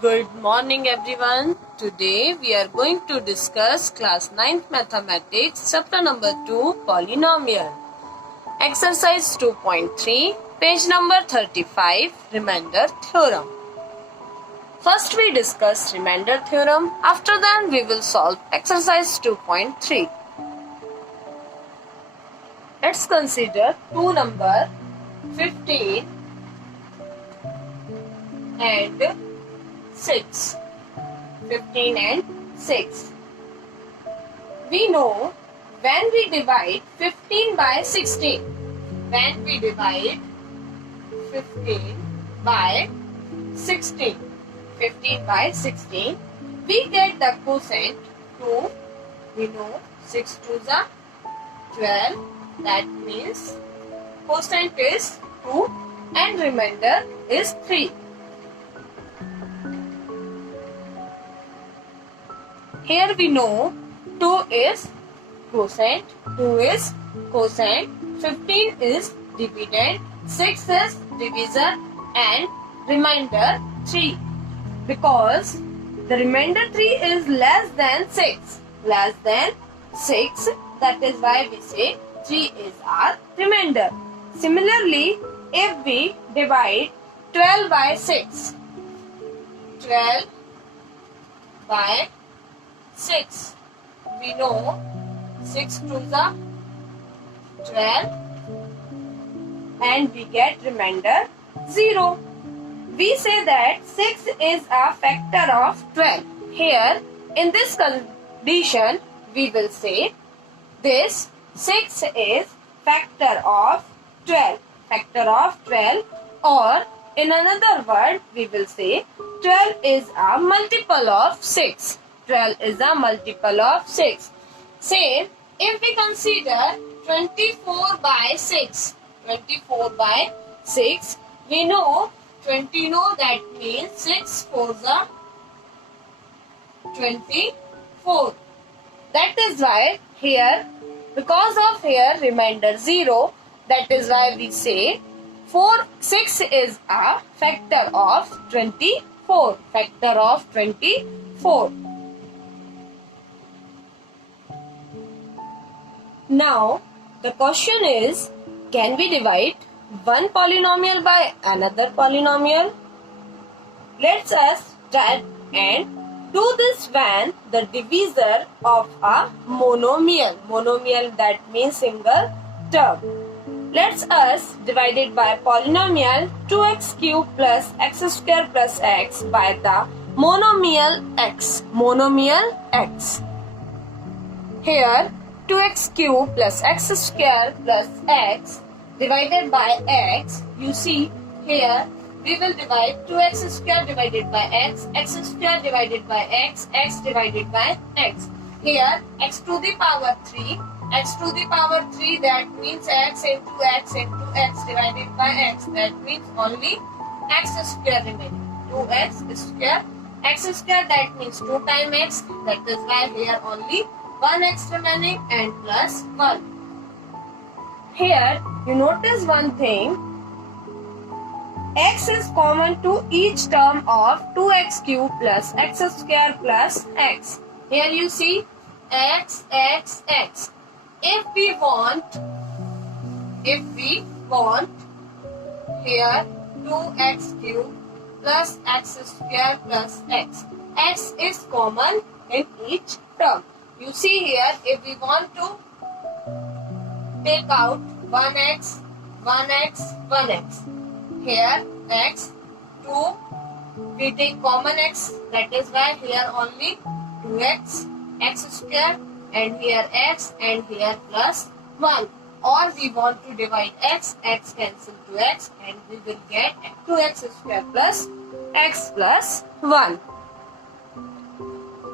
Good morning everyone. Today we are going to discuss class 9th mathematics chapter number 2 polynomial. Exercise 2.3 page number 35 remainder theorem. First we discuss remainder theorem. After that we will solve exercise 2.3. Let's consider two number 15 and 6. 15 and 6. We know when we divide 15 by 16. When we divide 15 by 16. 15 by 16. We get the quotient 2. We know 6 2s are 12. That means quotient is 2 and remainder is 3. Here we know 2 is quotient, 2 is quotient, 15 is dividend, 6 is divisor and remainder 3. Because the remainder 3 is less than 6. Less than 6, that is why we say 3 is our remainder. Similarly, if we divide 12 by 6, 12 by 6. We know 6 2s are 12 and we get remainder 0. We say that 6 is a factor of 12. Here in this condition we will say this 6 is factor of 12. Factor of 12, or in another word we will say 12 is a multiple of 6. 12 is a multiple of 6. Same, if we consider 24 by 6. 24 by 6. We know 20 that means 6 4s are 24. That is why here, because of here remainder 0, that is why we say 6 is a factor of 24. Factor of 24. Now, the question is, can we divide one polynomial by another polynomial? Let us try and do this when the divisor of a monomial. Monomial, that means single term. Let us divide it by polynomial 2x cube plus x square plus x by the monomial x. Monomial x. Here 2x cube plus x square plus x divided by x. You see here we will divide 2x square divided by x, x square divided by x, x divided by x. Here x to the power 3, x to the power 3, that means x into x into x divided by x. That means only x square remaining. 2x square, x square, that means 2 times x. That is why here only 1x remaining and plus 1. Here you notice one thing. X is common to each term of 2x cube plus x square plus x. Here you see x, x, x. If we want here 2x cube plus x square plus x. X is common in each term. You see here, if we want to take out 1x, 1x, 1x. Here x, 2, we take common x. That is why here only 2x, x square, and here x, and here plus 1. Or we want to divide x, x cancel to x, and we will get 2x square plus x plus 1.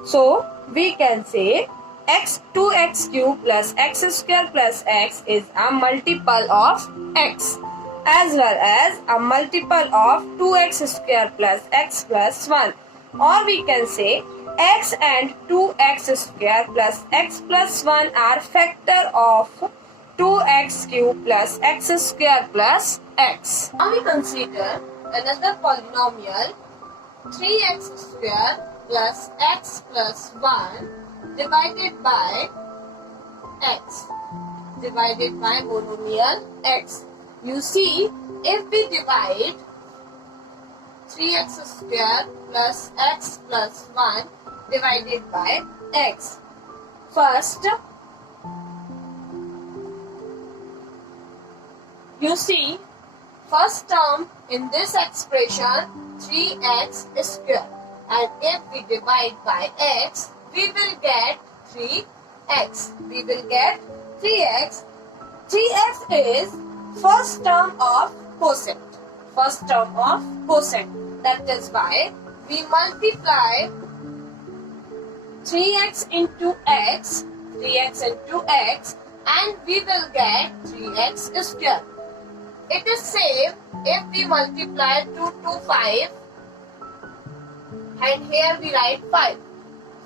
So, we can say x 2x cube plus x square plus x is a multiple of x, as well as a multiple of 2x square plus x plus 1. Or we can say x and 2x square plus x plus 1 are factor of 2x cube plus x square plus x. Now we consider another polynomial 3x square plus x plus 1 divided by x, divided by monomial x. You see, if we divide 3x square plus x plus 1 divided by x. First, you see, first term in this expression 3x square, and if we divide by x, we will get 3x. We will get 3x. 3x is first term of quotient. First term of quotient. That is why we multiply 3x into x, 3x into x, and we will get 3x square. It is same if we multiply 2 to 5, and here we write 5.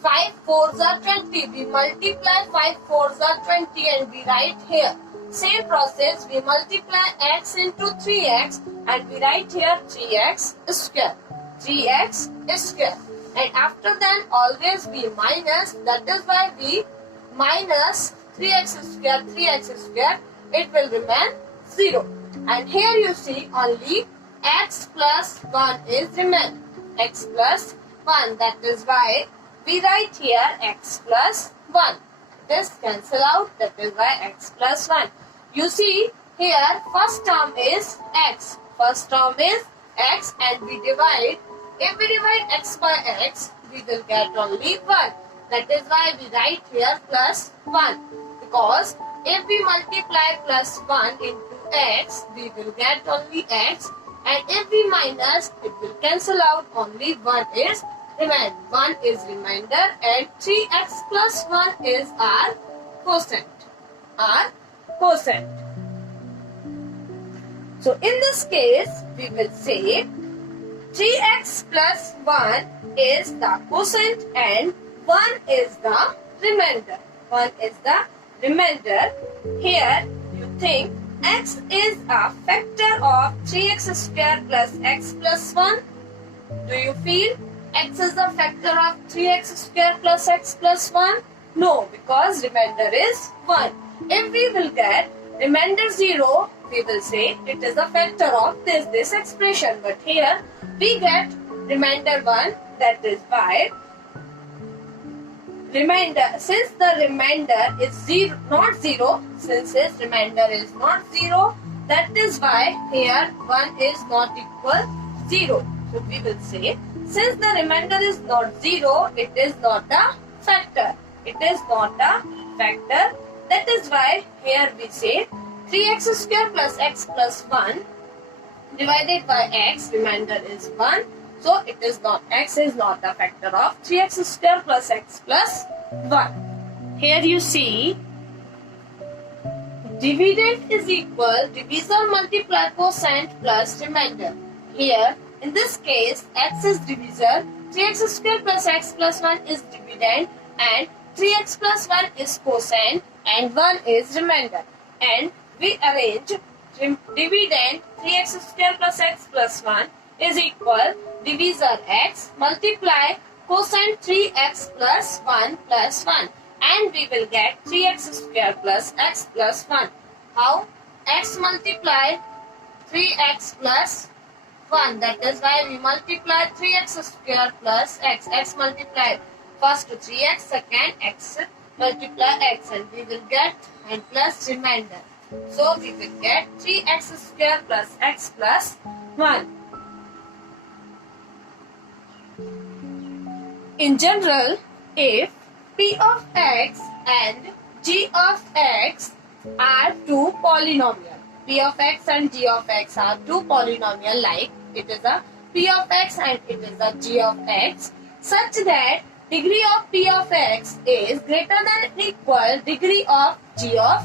5 4s are 20. We multiply 5 4s are 20 and we write here. Same process, we multiply x into 3x and we write here 3x square. 3x square. And after that always we minus, that is why we minus 3x square, it will remain 0. And here you see only x plus 1 is remain. X plus 1, that is why we write here x plus 1. This cancel out, that is why x plus 1. You see here first term is x. First term is x and we divide. If we divide x by x, we will get only 1. That is why we write here plus 1. Because if we multiply plus 1 into x, we will get only x. And if we minus, it will cancel out, only 1 is remain. 1 is remainder and 3x plus 1 is our quotient. Our quotient. So in this case, we will say 3x plus 1 is the quotient and 1 is the remainder. 1 is the remainder. Here you think x is a factor of 3x square plus x plus 1. Do you feel x is a factor of 3x square plus x plus 1? No, because remainder is 1. If we will get remainder 0, we will say it is a factor of this expression. But here we get remainder 1, that is why remainder, since the remainder is not 0, since its remainder is not 0, that is why here 1 is not equal 0. So we will say, since the remainder is not 0, it is not a factor. It is not a factor. That is why here we say 3x square plus x plus 1 divided by x, remainder is 1. So it is not, x is not a factor of 3x square plus x plus 1. Here you see dividend is equal divisor multiply quotient plus remainder. Here in this case x is divisor, 3x square plus x plus 1 is dividend and 3x plus 1 is quotient and 1 is remainder. And we arrange dividend 3x square plus x plus 1 is equal divisor x multiply quotient 3x plus 1 and we will get 3x square plus x plus 1. How? X multiply 3x plus 1, that is why we multiply 3x square plus x. X multiply first 3x, second x multiply x and we will get and plus remainder. So we will get 3x square plus x plus 1. In general, if p of x and g of x are two polynomial, p of x and g of x are two polynomial, like it is a p of x and it is a g of x, such that degree of p of x is greater than or equal degree of g of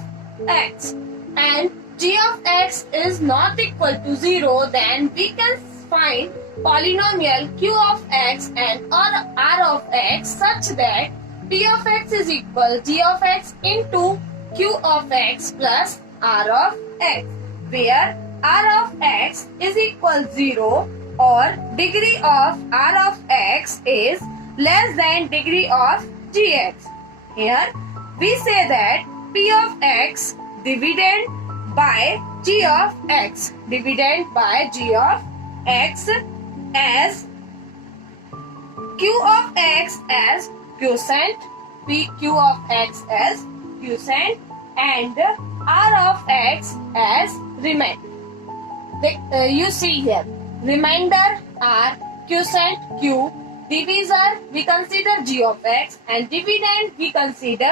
x, and g of x is not equal to 0, then we can find polynomial q of x and r of x such that p of x is equal g of x into q of x plus r of x, where r of x is equal 0 or degree of r of x is less than degree of gx. Here we say that p of x dividend by g of x, dividend by g of x, as q of x as quotient, q of x as quotient, and r of x as remainder. You see here, remainder r, quotient q, divisor we consider g of x, and dividend we consider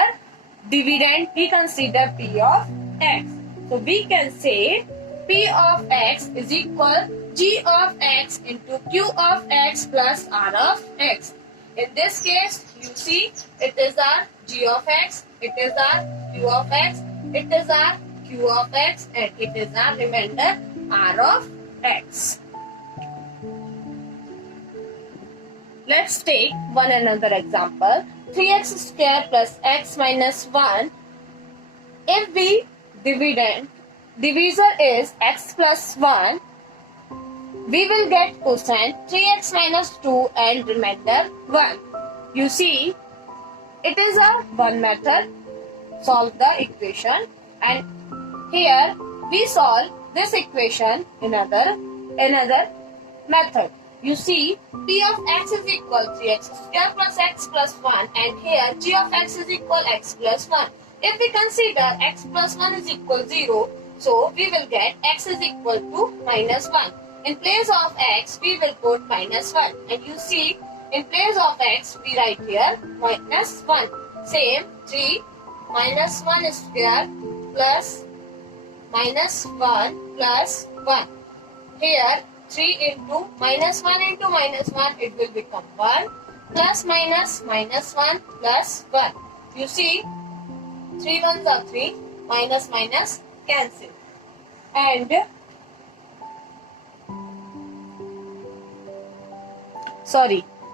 p of x. So we can say p of x is equal g of x into q of x plus r of x. In this case, you see it is our g of x, it is our q of x, it is our q of x, and it is our remainder r of x. Let's take one another example. 3x square plus x minus 1. If the divisor is x plus 1, we will get quotient 3x minus 2 and remainder 1. You see, it is a one method, solve the equation, and here we solve this equation in another method. You see, p of x is equal 3x square plus x plus 1, and here g of x is equal x plus 1. If we consider x plus 1 is equal 0, so we will get x is equal to minus 1. In place of x, we will put minus 1. And you see, in place of x, we write here minus 1. Same, 3 minus 1 square plus minus 1 plus 1. Here, 3 into minus 1 into minus 1, it will become 1. Plus minus 1 plus 1. You see, 3 ones are 3, minus minus cancel. And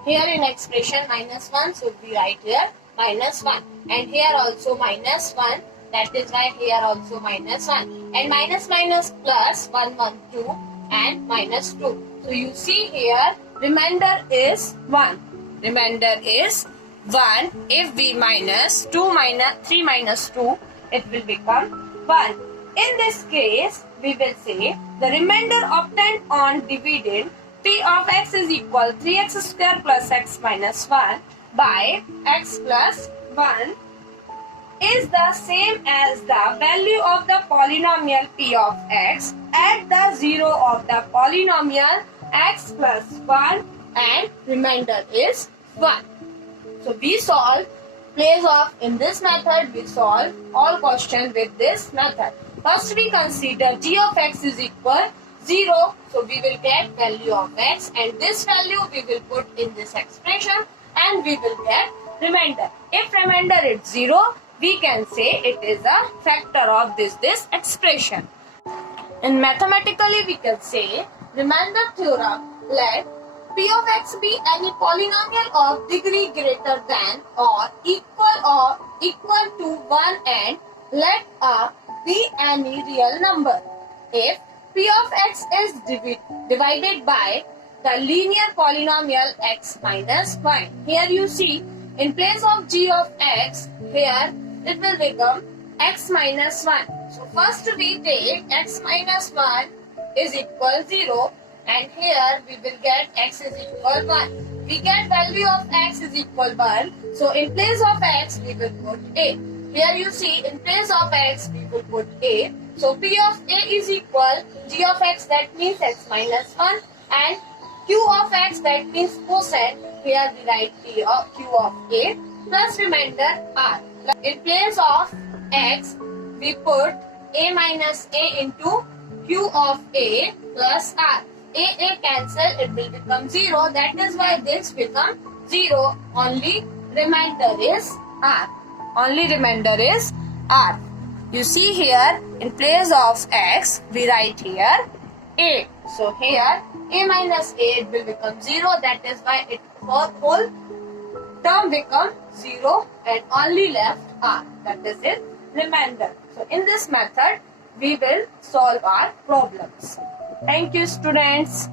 here in expression minus 1, so we write here minus 1. And here also minus 1, that is why here also minus 1. And minus minus plus 1, 1, 2 and minus 2. So you see here remainder is 1. Remainder is 1. If we minus 3 minus 2, it will become 1. In this case, we will say the remainder obtained on dividend p of x is equal 3x square plus x minus 1 by x plus 1 is the same as the value of the polynomial p of x at the 0 of the polynomial x plus 1, and remainder is 1. So we solve, in this method we solve all questions with this method. First we consider g of x is equal 0, so we will get value of x, and this value we will put in this expression and we will get remainder. If remainder is 0, we can say it is a factor of this expression. And mathematically we can say remainder theorem, let p of x be any polynomial of degree greater than or equal to 1, and let a be any real number. If p of x is divided by the linear polynomial x minus 1. Here you see, in place of g of x, here it will become x minus 1. So first we take x minus 1 is equal 0, and here we will get x is equal 1. We get value of x is equal 1. So in place of x we will put a. Here you see, in place of x we will put a. So p of a is equal g of x, that means x minus 1, and q of x, that means quotient. Here we write q of a plus remainder r. In place of x we put a minus a into q of a plus r. A cancel, it will become 0. That is why this becomes 0. Only remainder is r. Only remainder is r. You see here, in place of x, we write here a. So here, a minus a, it will become 0. That is why it whole term becomes 0, and only left r. That is it, remainder. So in this method, we will solve our problems. Thank you, students.